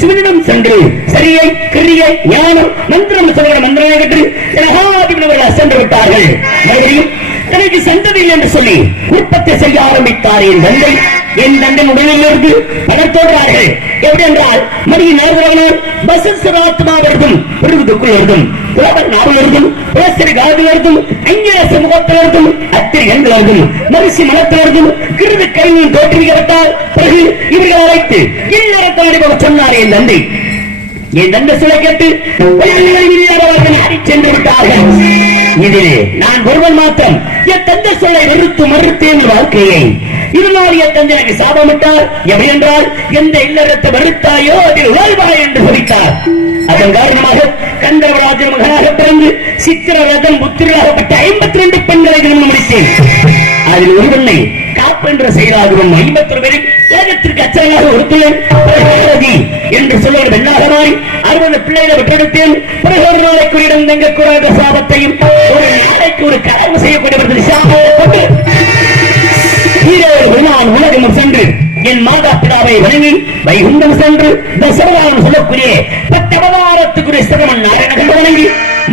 சிவனிடம் சென்று சரியை கிரியை ஞானம் மந்திரம் சொல்கிற மந்திரத்தை சென்று விட்டார்கள். தனக்கு சென்றதில்லை என்று சொல்லி உற்பத்தி செய்ய ஆரம்பித்தார் என் தந்தை உடலிலிருந்து பணத்தோடுறார்கள். எப்படி என்றால் மடியின் நேர்வர்கள் பசுராத்மாவிற்கும் பிரிவுக்குள்ளும் புலவர் நாவலருக்கும் புலஸ்திரி காதிலிருக்கும் அங்கில சமூகத்திலிருக்கும் அத்திரி எண்களிலிருக்கும் மரிசி மனத்திலிருக்கும் கிருது கையில் தோற்றுவிக்கப்பட்டால் பிறகு இவர்கள் அழைத்து இல்லறத்தாடி சொன்னார் என் தந்தை. என் தந்தை சொல்ல கேட்டு சென்று விட்டார்கள். இதிலே நான் ஒருவன் மாத்திரம் என் தந்தை சொல்லை வெறுத்து மறுத்தேன் வாழ்க்கையை. இதனால் என் தந்தை எனக்கு சாபமிட்டார். எப்படி என்றால் எந்த இல்லறத்தை வெறுத்தாயோ அதில் வாழ்வாய் என்று சொல்லித்தார். அதன் காரணமாக கந்தவராஜன் மகனாக பிறந்து சித்திரவதம் புத்திராகப்பட்ட 52 பெண்களை திருமணம் முடித்தேன். அதில் ஒருவனை காப்பு என்ற செயலாகவும் 51 பேரில் உலகத்திற்கு அச்சமாக ஒருத்துள்ளேன் என்று சொல்லுவது பெண்ணாக மாறி 60 பிள்ளைகளை பெற்றெடுத்தேன். பிறகு ஒரு நாளைக்கு இடம் தங்கக்கூடாத சாபத்தையும் ஒரு நாளைக்கு ஒரு கடவு செய்யக்கூடியவர்கள் சாபத்தை நான் உலகம் சென்று என் மாதா பிதாவை வணங்கி வைகுண்டம் சென்று தசரதாரம் சொல்லக்கூடிய 10 அவதாரத்துக்குரிய சிரமன் நாராயணன் வணங்கி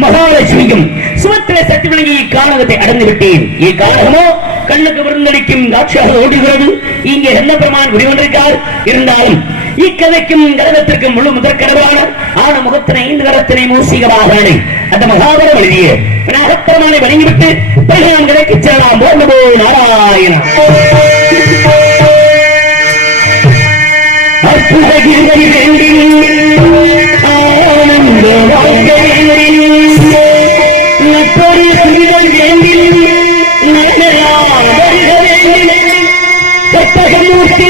மகாலட்சுமியும் சுமத்திர சக்தி வணங்கி இக்காலகத்தை அடைந்து விட்டேன். இக்காலகமோ கண்ணுக்கு விருந்தளிக்கும் காட்சியாக ஓடுகிறது. இங்கே என்ன பிரமான் உரிவந்திருக்கார். இருந்தாலும் இக்கதைக்கும் கரகத்திற்கும் முழு முதற்கடவான ஆன முகத்தினை 5 கரத்தினை மூசிகமாக அந்த மகாபலம் எழுதிய விநாயகப்பெருமானை வணங்கிவிட்டு பிறகு நாம் கதைக்கு செல்லலாம். போனபோ நாராயண ஆனந்த கட்டகமூர்த்தி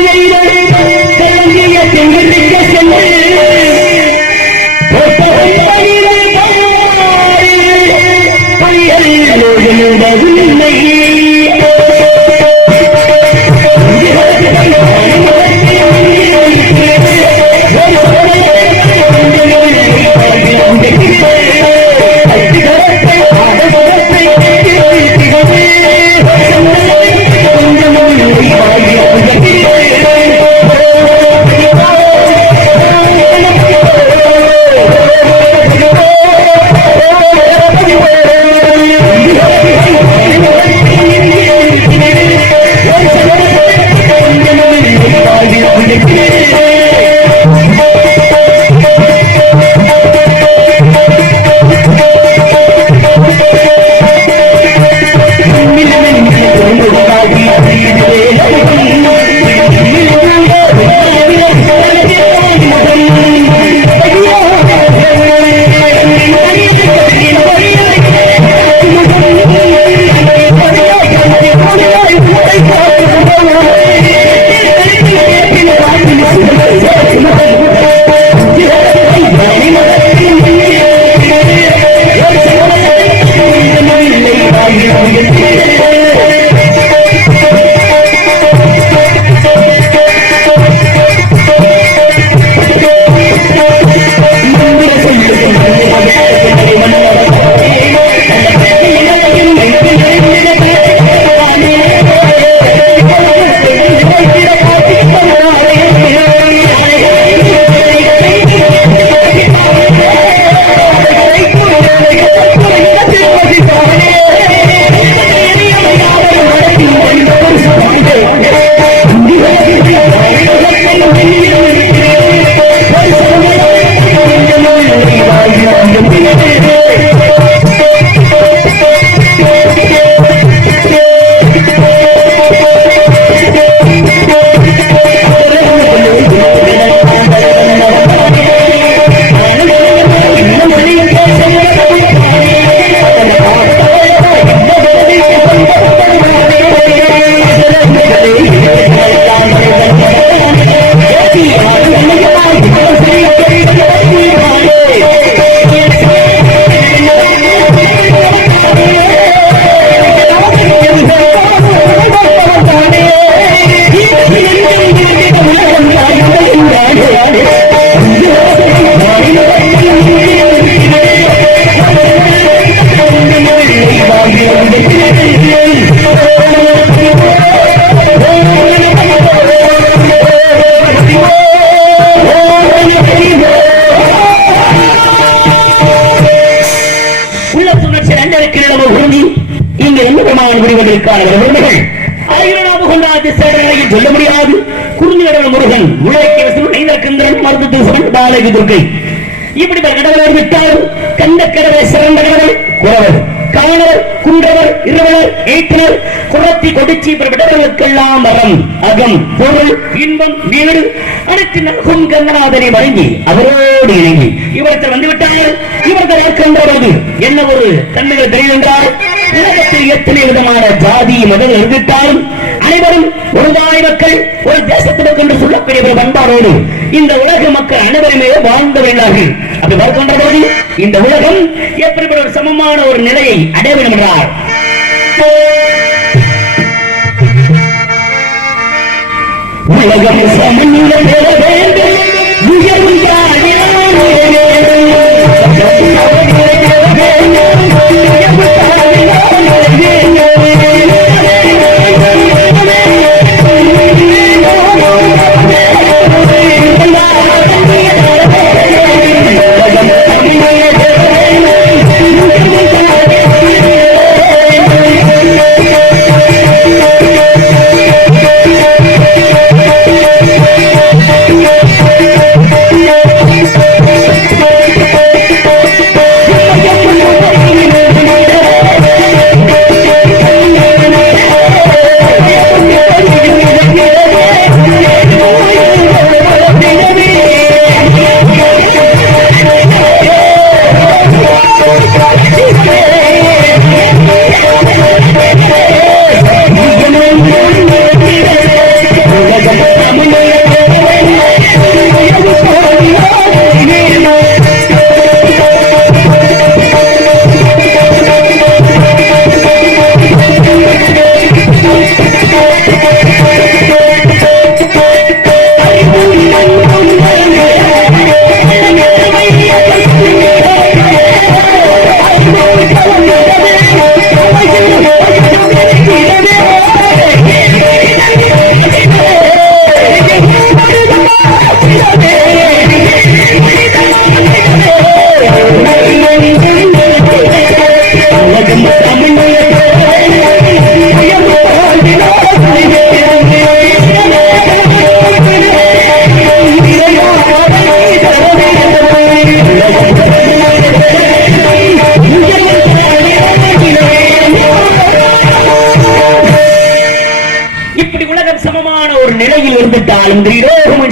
சொல்ல முடியாது. குறுந்து கடவுள் முருகன், உலகேந்திரன், மருத்துவ பாலகி துர்க்கை, இப்படி கடவுளை விட்டால் கண்ட கடவுளை சிறந்த கடவுள் குறவர், காணவர், குன்றவர், இருவர், ஏற்றவர், குரத்தி கொடுச்சி விடவர்களுக்கெல்லாம் வரம், அகம், பொருள், இன்பம், வீடு அனைத்து நல்கும் கங்கநாதனை வழங்கி அவரோடு இணங்கி இவர்கள் வந்துவிட்டார்கள். இவர்கள் ஏற்கின்றது என்ன ஒரு தன்மைகள் தெரியுமென்றால், உலகத்தில் எத்தனை விதமான ஜாதி மதங்கள் இருந்துவிட்டாலும் அனைவரும் ஒருதாய் மக்கள், ஒரு தேசத்திற்கு என்று சொல்லக்கூடிய ஒரு பண்பாடோடு இந்த உலக மக்கள் அனைவருமே வாழ்ந்தவர்களார்கள். அப்படி வருகின்ற போது இந்த உலகம் எப்படிப்பட்ட ஒரு சமமான ஒரு நிலையை அடைய வேண்டும் என்றார். உலகம் சமநிலை பெற வேண்டும்,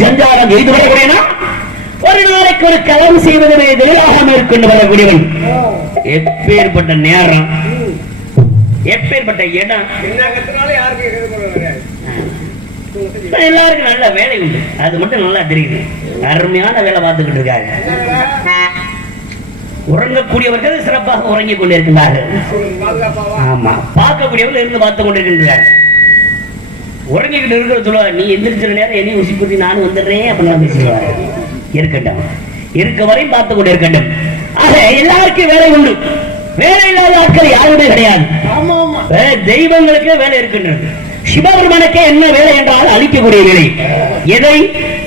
சஞ்சாரம் செய்து வரக்கூடியனா ஒரு நாளைக்கு ஒரு களவு செய்வதே எதிராக மேற்கொண்டு வரக்கூடியவன். எப்பேற்பட்ட நேரம், எப்பேற்பட்ட இடம், எல்லாருக்கும் நல்ல வேலை உண்டு, அது மட்டும் நல்லா தெரியுது. அருமையான வேலை பார்த்துக்கிட்டு இருக்காங்க. உறங்கக்கூடியவர்கள் சிறப்பாக உறங்கிக் கொண்டிருக்கின்றார்கள். ஆமா, பார்க்கக்கூடியவர்கள் இருந்து பார்த்துக் கொண்டிருக்கின்றார்கள். உறங்கிக்கிட்டு இருக்கிற சொல்லுவா, நீ எந்திரிச்சிட நேரம் என்னையும் ஊசி குத்தி நானும் வந்துடுறேன் அப்படின்னு பேசுவாங்க. இருக்கட்டும், இருக்க வரையும் பார்த்து கொண்டு இருக்கட்டும். ஆக எல்லாருக்கும் வேலை உண்டு. வேலை இல்லாத ஆட்கள் யாருமே கிடையாது. தெய்வங்களுக்கே வேலை இருக்கின்றது. சிவபெருமானுக்கே என்ன வேலை என்றால் அழிக்கக்கூடிய வேலை. எதை?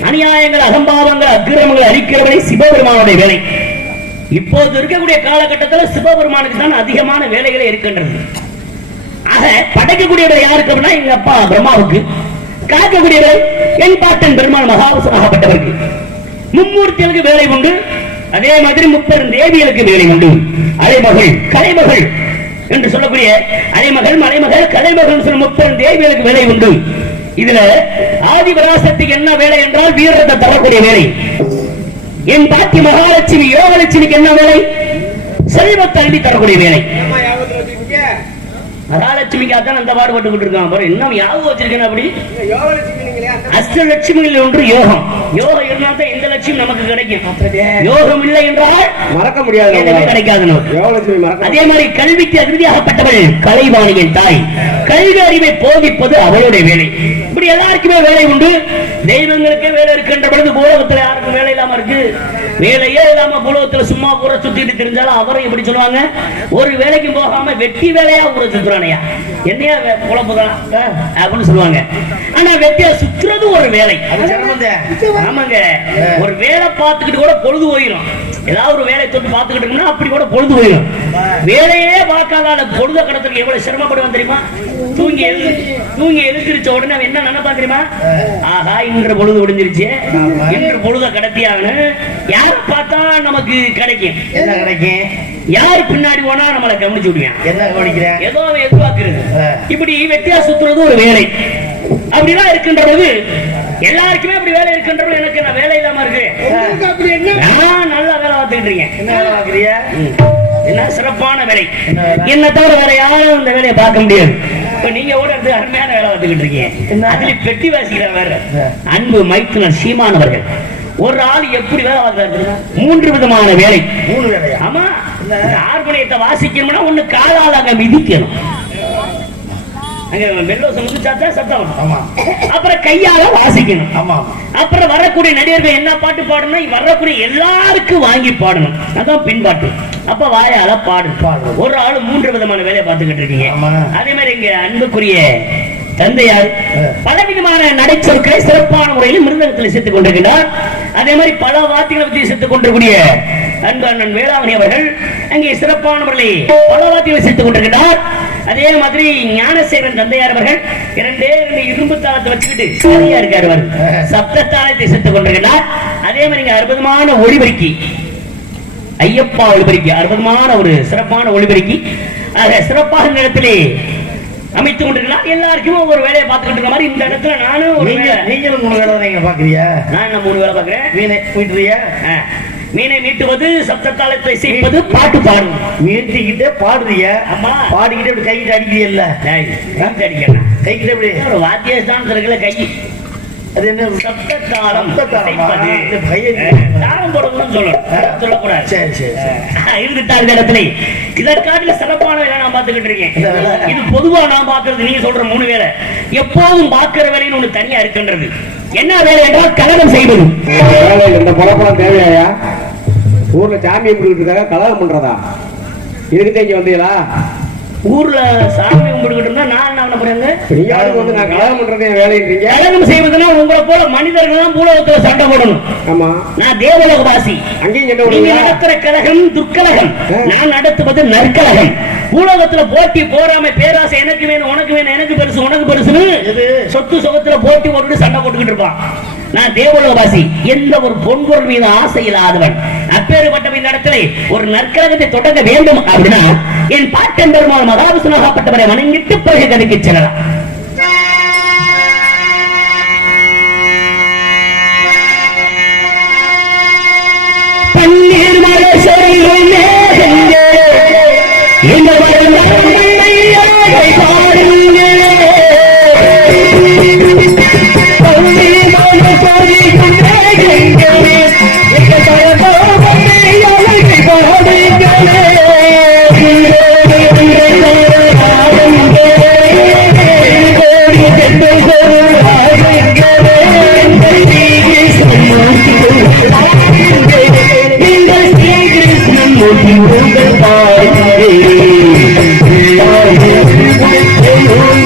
அநியாயங்கள், அகம்பாவங்கள், அக்கிரமங்கள் அழிக்கிறவரை சிவபெருமானுடைய வேலை. இப்போது இருக்கக்கூடிய காலகட்டத்தில் சிவபெருமானுக்கு தான் அதிகமான வேலைகளே இருக்கின்றது. ஆக படைக்கக்கூடியவர் யாருக்கு அப்படின்னா எங்க அப்பா பிரம்மாவுக்கு, காக்கக்கூடியவர் என் பாட்டன் பெருமாள் மகாவிஷ்ணுவாகப்பட்டவருக்கு. மும்மூர்த்திகளுக்கு வேலை உண்டு. அதே மாதிரி 30 தேவிகளுக்கு வேலை உண்டு. அலைமகள், கலைமகள் என்று சொல்லக்கூடிய அலைமகள், மலைமகள், கலைமகள் 30 தேவிகளுக்கு வேலை உண்டு. இதுல ஆதிபராசக்திக்கு என்ன வேலை என்றால் வீரத்தை தரக்கூடிய வேலை. என் பாட்டி மகாலட்சுமி யோகலட்சுமிக்கு என்ன வேலை? செல்வத்தை அள்ளி தரக்கூடிய வேலை. மகாலட்சுமிக்கு அதான் அந்த பாடுபட்டு இருக்கான். இன்னும் யாவும் வச்சிருக்கேன். அப்படி அஷ்டலட்சுமிகளில் ஒன்று யோகம். யோகம் இருந்தால் தான் இந்த லட்சுமி நமக்கு கிடைக்கும். யோகம் இல்லை என்றால் மறக்க முடியாது, கிடைக்காது. அதே மாதிரி கல்விக்கு அகிருதியாகப்பட்டவள் கலைவாணியின் தாய். கல்வி அறிவை போதிப்பது அவளுடைய வேலை. இப்படி எல்லாருக்குமே வேலை உண்டு. தெய்வங்களுக்கே வேலை இருக்கின்ற பொழுது பூலோகத்துல யாருக்கும் வேலை இல்லாம இருக்கு. வேலையே இல்லாம பூலோகத்துல சும்மா ஊற சுத்திட்டு தெரிஞ்சாலும் அவரும் எப்படி சொல்லுவாங்க, ஒரு வேலைக்கும் போகாம வெட்டி வேலையா ஊற சுத்துறானையா, என்னையா குழப்பதான் அப்படின்னு சொல்லுவாங்க. ஆனா வெட்டியா சுத்துறது ஒரு வேலை. ஆமாங்க, ஒரு வேலை பார்த்துக்கிட்டு கூட பொழுது போயிடும். ஏதாவது ஒரு வேலையை தொட்டு பார்த்துக்கிட்டு இருக்கோம்னா அப்படி கூட பொழுது போயிடும். வேலையே பார்க்காத பொழுத கடத்துக்கு எவ்வளவு சிரமப்படுவான் தெரியுமா? தூங்கி எழுந்திருச்ச உடனே அவன் என்ன நினைப்பான் தெரியுமா? ஆகா இன்று பொழுது விடிஞ்சிருச்சு, இன்று பொழுத கடத்தியாகனு. யார் பார்த்தா நமக்கு கிடைக்கும்? என்ன கிடைக்கும்? யார் பின்னாடி போனா நம்மளை கவனிச்சு விடுவேன். என்ன கவனிக்கிறேன்? ஏதோ எதிர்பார்க்கிறது. இப்படி வெட்டியா சுத்துறது ஒரு வேலை. அப்படிதான் இருக்கின்றது. எல்லாருக்குமே அப்படி வேலை இருக்கின்றது. எனக்கு என்ன வேலை இல்லாம இருக்கு? நல்லா வேலை பார்த்துக்கிட்டு இருக்கேன். என்ன வேலை பார்க்கறிய? என்ன சிறப்பான வேலை. என்ன தவிர வேற யாரும் இந்த வேலையை பார்க்க முடியாது. இப்ப நீங்க கூட அருமையான வேலை பார்த்துக்கிட்டு இருக்கீங்க. அதுல பெட்டி வாசிக்கிற வேற அன்பு மைத்துனர் சீமானவர்கள் ஒரு ஆள் எப்படி வேலை பார்க்கிறாரு? 3 விதமான வேலை. 3 வேலையா? ஆமா. ஆர்மணியத்தை வாசிக்கணும்னா ஒண்ணு காலால் அங்க மிதிக்கணும். அப்புறம் கையால வாசிக்கணும். அப்புறம் வரக்கூடிய நடிகர்கள் என்ன பாட்டு பாடணும்? வரக்கூடிய எல்லாருக்கும் வாங்கி பாடணும். அதான் பின்பாட்டு. அப்ப வாயால பாடு. ஒரு ஆளு 3 விதமான வேலையை பார்த்துக்கிட்டு இருக்கீங்க. அதே மாதிரி இங்க அன்புக்குரிய தந்தையார் பலவிதமான நடைச்சொற்களை சிறப்பான முறையில் மிருதகத்தில் சேர்த்துக் கொண்டிருக்கிறார். அதே மாதிரி பல வார்த்தைகளை பற்றி சேர்த்துக் கொண்டிருக்கூடிய அன்பு அண்ணன் வேளாங்கண்ணி அவர்கள் அங்கே சிறப்பான முறையில் பல வார்த்தைகளை சேர்த்துக் கொண்டிருக்கிறார். அதே மாதிரி ஞானசேகரன் தந்தையார் அவர்கள் 2 இரும்பு தாளத்தை வச்சுக்கிட்டு சரியா இருக்காரு, சப்த தாளத்தை சேர்த்துக் கொண்டிருக்கிறார். அதே மாதிரி இங்க அற்புதமான ஒளிபெருக்கி ஐயப்பா ஒளிபெருக்கி, அற்புதமான ஒரு சிறப்பான ஒளிபெருக்கி சிறப்பான நேரத்திலே அமைத்துக் கொண்டிருக்கிறார். எல்லாருக்கும் ஒரு வேலையை பார்த்துக்கிட்டு இருக்க மாதிரி இந்த இடத்துல நானும் ஒரு நீங்களும் 3 வேலை நீங்க பாக்குறியா? நான் 3 வேலை பாக்குறேன். மீனை மீட்டுறியா? மீனை மீட்டுவது, சப்தத்தாளத்தை இசைப்பது, பாட்டு பாடுவது. மீட்டிக்கிட்டே பாடுறிய? அம்மா பாடிக்கிட்டே இப்படி கைக்கிட்ட அடிக்கிறீல்ல? அடிக்கிறேன் கைக்கிட்ட இப்படி ஒரு வாத்தியஸ்தான் இருக்கிற கை. அது என்ன சப்தத்தாளம்? தாளம் போடணும்னு சொல்லக்கூடாது. சரி சரி இருந்துட்டா இந்த இடத்துல இதற்காக சிறப்பான வேலை நான் பார்த்துக்கிட்டு இருக்கேன். இது பொதுவா நான் பார்க்கறது நீங்க சொல்ற 3 வேலை. எப்போதும் பார்க்கிற வேலைன்னு ஒண்ணு தனியா இருக்கின்றது. என்ன வேலை என்றால் கலகம் செய்வது. இந்த பழப்பழம் தேவையா? ஊர்ல சாமி கும்பிட்டு கலகம் பண்றதா? இதுக்கு இங்க வந்தீங்களா? ஊர்ல சாமி கும்பிட்டுக்கிட்டு இருந்தா நான் என்ன பண்றேங்க? நான் கலகம் பண்றது வேலைன்றீங்க. கலகம் செய்வதுன்னா உங்களை போல மனிதர்கள் தான் பூலோகத்துல சண்டை போடணும். ஆமா, நான் தேவலோகவாசி. அங்கேயும் நீங்க நடத்துற கலகம் துர்க்கலகம், நான் நடத்துவது நற்கலகம். பூலோகத்துல போட்டி போறாம பேராசை எனக்கு வேணும் உனக்கு வேணும் எனக்கு பெருசு உனக்கு பெருசுன்னு சொத்து சுகத்துல போட்டி போட்டு சண்டை போட்டுக்கிட்டு இருப்பான். நான் தேவலோகவாசி. எந்த ஒரு பொன்பொருள் மீது ஆசை இல்லாதவன். அப்பேற்பட்ட இந்த இடத்துல ஒரு நற்கலகத்தை தொடங்க வேண்டும் அப்படின்னா என் பாட்டன் பெருமாள் மகாவிஷ்ணுவாகப்பட்டவரை வணங்கிட்டு பிறகு கதைக்கு செல்லலாம். பன்னீர் Thank you.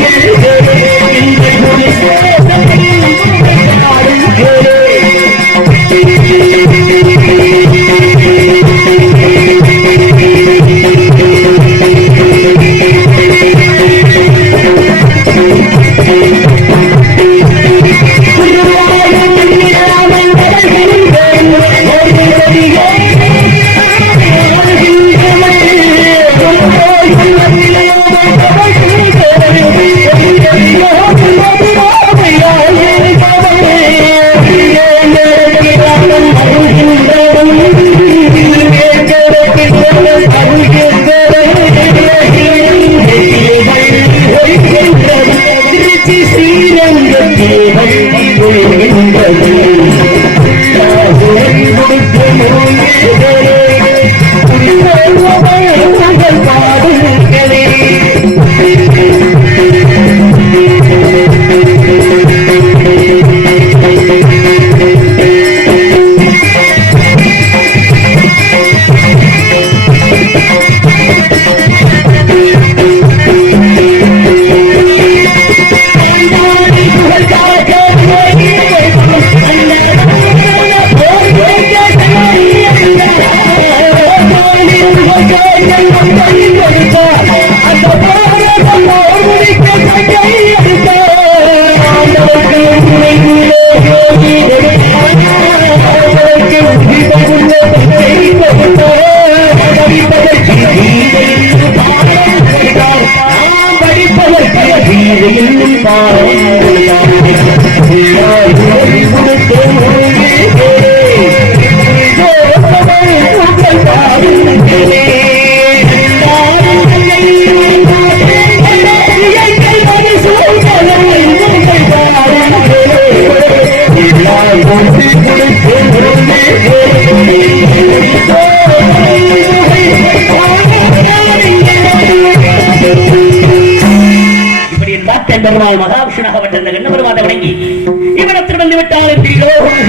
வந்து விட்டாலும்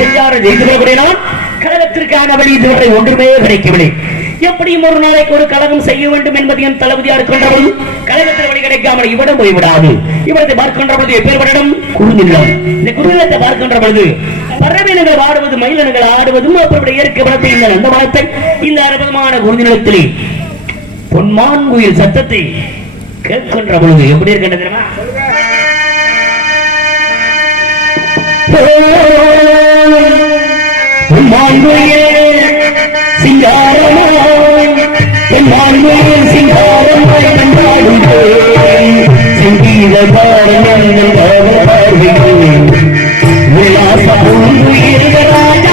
செஞ்சாலும் ஜெயித்து கொள்ளக்கூடிய நான் கழகத்திற்கான வழி இதுவரை ஒன்றுமே கிடைக்கவில்லை. எப்படியும் ஒரு நாளைக்கு ஒரு கழகம் செய்ய வேண்டும் என்பது என் தளபதியா இருக்கின்றபோது கழகத்தில் வழி கிடைக்காமல் இவ்விடம் போய்விடாது. இவ்விடத்தை பார்க்கின்ற பொழுது எப்பேற்படும் குறுநிலம். இந்த குறுநிலத்தை பார்க்கின்ற பொழுது பறவைகள் ஆடுவது மயிலங்கள் ஆடுவதும் அப்படி இயற்கை வளத்தை இந்த அந்த வளத்தை இந்த அற்புதமான குறுநிலத்திலே பொன்மான் குயில் சத்தத்தை கேட்கின்ற பொழுது எப்படி இருக்கின்றது தெரியுமா? சிங்காரமாய் சிங்காரமாய் சங்கீத பாரங்கள் விலாச ராஜ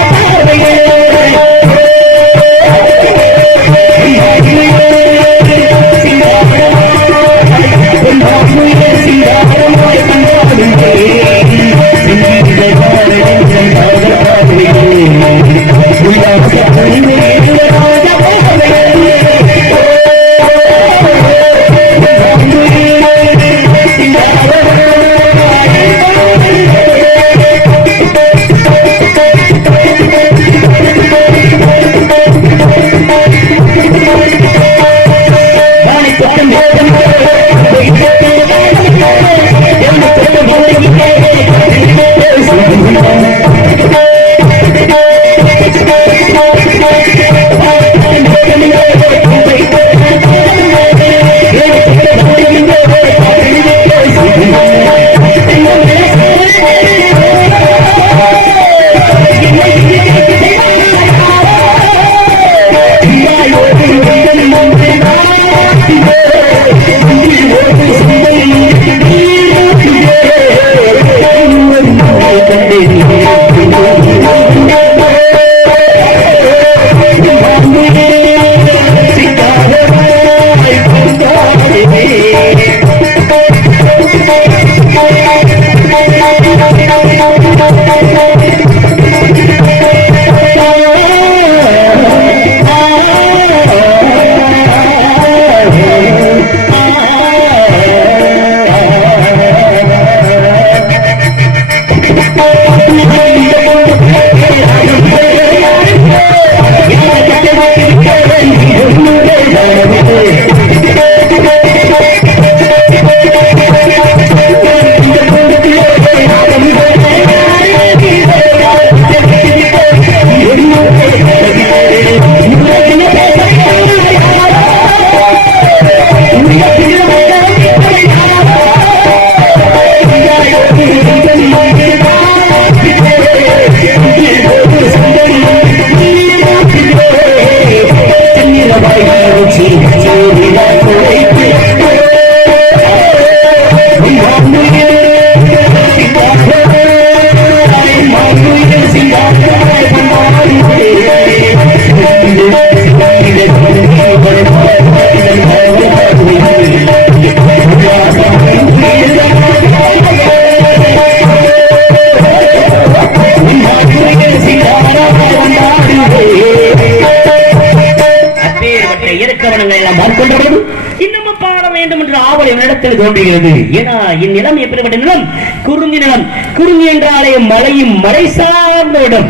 தோன்றுகிறது. ஏன்னா இந்நிலம் எப்படிப்பட்ட நிலம்? குறிஞ்சி நிலம். குறிஞ்சி என்றாலே மலையும் மலை சார்ந்த இடம்.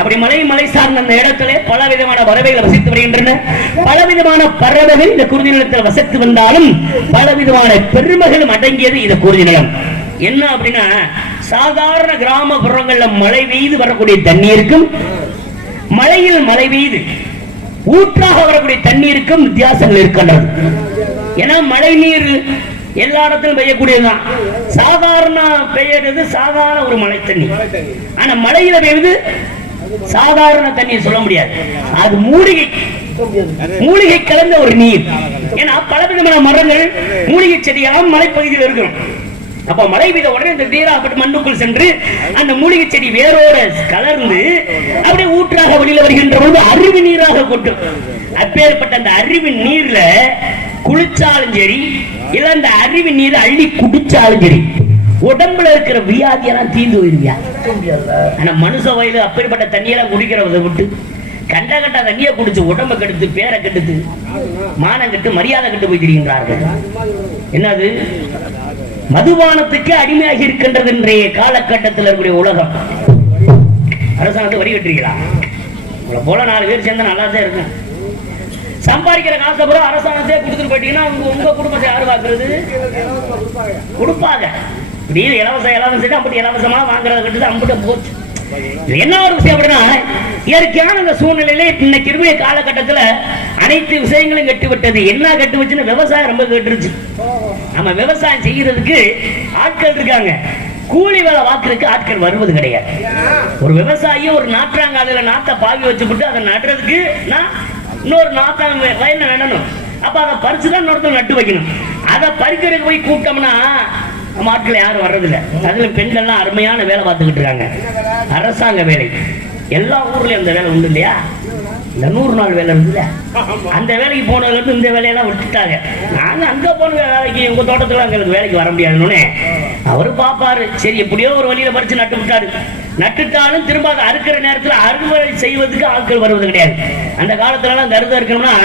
அப்படி மலையும் மலை சார்ந்த அந்த இடத்துல பல விதமான பறவைகள் வசித்து வருகின்றன. பல விதமான பறவைகள் இந்த குறிஞ்சி நிலத்தில் வசித்து வந்தாலும் பல விதமான பெருமைகளும் அடங்கியது இந்த குறிஞ்சி நிலம். என்ன அப்படின்னா சாதாரண கிராமப்புறங்கள்ல மழை பெய்து வரக்கூடிய தண்ணீருக்கும் மழையில் மழை பெய்து ஊற்றாக வரக்கூடிய தண்ணீருக்கும் வித்தியாசங்கள் இருக்கின்றது. ஏன்னா மழை நீர் எல்லா இடத்திலும் பெய்யக்கூடியதுதான். சாதாரண பெய்யறது சாதாரண ஒரு மழை தண்ணி. ஆனா மழையில பெய்யுது சாதாரண தண்ணீர் சொல்ல முடியாது. அது மூலிகை கலந்த ஒரு நீர். ஏன்னா பல விதமான மரங்கள் மூலிகை செடியெல்லாம் மலைப்பகுதியில் இருக்கிறோம். அப்ப மழை பெய்த உடனே இந்த நீராகப்பட்டு மண்ணுக்குள் சென்று அந்த மூலிகை செடி வேரோட கலர்ந்து அப்படியே ஊற்றாக வெளியில வருகின்ற பொழுது அருவி நீராக கொட்டும். அப்பேற்பட்ட அந்த அருவி நீர்ல குளிச்சாலும் சரி இல்ல அந்த அருவி நீர் அள்ளி குடிச்சாலும் சரி உடம்புல இருக்கிற வியாதியெல்லாம் தீர்ந்து போயிருவியா. ஆனா மனுஷ வயலு அப்பேற்பட்ட தண்ணியெல்லாம் குடிக்கிறத விட்டு கண்ட கண்ட தண்ணியை குடிச்சு உடம்ப கெடுத்து பேரை கெடுத்து மானம் கெட்டு மரியாதை கெட்டு போய்கிறார்கள். என்னது மதுபானத்துக்கு அடிமையாகி இருக்கின்றது இன்றைய காலகட்டத்தில் இருக்கக்கூடிய உலகம். அரசாங்கத்தை வரி கட்டுறீங்களா? உங்களை போல 4 பேர் சேர்ந்தா நல்லா தான் இருக்கும். சம்பாதிக்கிற காசை பூரா அரசாங்கத்தையே கொடுத்துட்டு போயிட்டீங்கன்னா உங்க குடும்பத்தை யாரு பாக்குறது? கொடுப்பாங்க. இப்படி இலவசம் அப்படி இலவசமா வாங்குறத கட்டுது அம்பிட்ட போச்சு. என்ன ஒரு விஷயம் அப்படின்னா, இயற்கையான இந்த சூழ்நிலையில இன்னைக்கு இருக்கிற காலகட்டத்தில் அனைத்து விஷயங்களும் கட்டுவிட்டது. என்ன கட்டு வச்சுன்னு விவசாயம் ரொம்ப கட்டுருச்சு. நம்ம விவசாயம் செய்யறதுக்கு ஆட்கள் இருக்காங்க, கூலி வேலை வாக்குறதுக்கு ஆட்கள் வருவது கிடையாது. ஒரு விவசாயி ஒரு நாற்றாங்காலில நாத்தை பாவி வச்சுட்டு அதை நடுறதுக்கு இன்னொரு நாத்தாங்க வயல்ல நடணும். அப்ப அதை பறிச்சுதான் இன்னொருத்தர் நட்டு வைக்கணும். அதை பறிக்கிறதுக்கு போய் கூப்பிட்டோம்னா நம்ம ஆட்கள் யாரும் வர்றதில்லை. அதுல பெண்கள்லாம் அருமையான வேலை பார்த்துக்கிட்டு இருக்காங்க. அரசாங்க வேலை எல்லா ஊர்லயும் அந்த வேலை உண்டு இல்லையா? இந்த 100 நாள் வேலை இருக்குல்ல, அந்த வேலைக்கு போனதுல இருந்து இந்த வேலையெல்லாம் விட்டுட்டாங்க. நாங்க அங்க போன வேலைக்கு உங்க தோட்டத்துல அங்களுக்கு வேலைக்கு வர முடியாதுன்னு அவரு பாப்பாரு. சரி எப்படியோ ஒரு வழியில பறிச்சு நட்டு விட்டாரு. நட்டுட்டாலும் திரும்ப அதை அறுக்கிற நேரத்தில் அறுவடை செய்வதற்கு ஆட்கள் வருவது கிடையாது. அந்த காலத்துல எல்லாம் கருத இருக்கணும்னா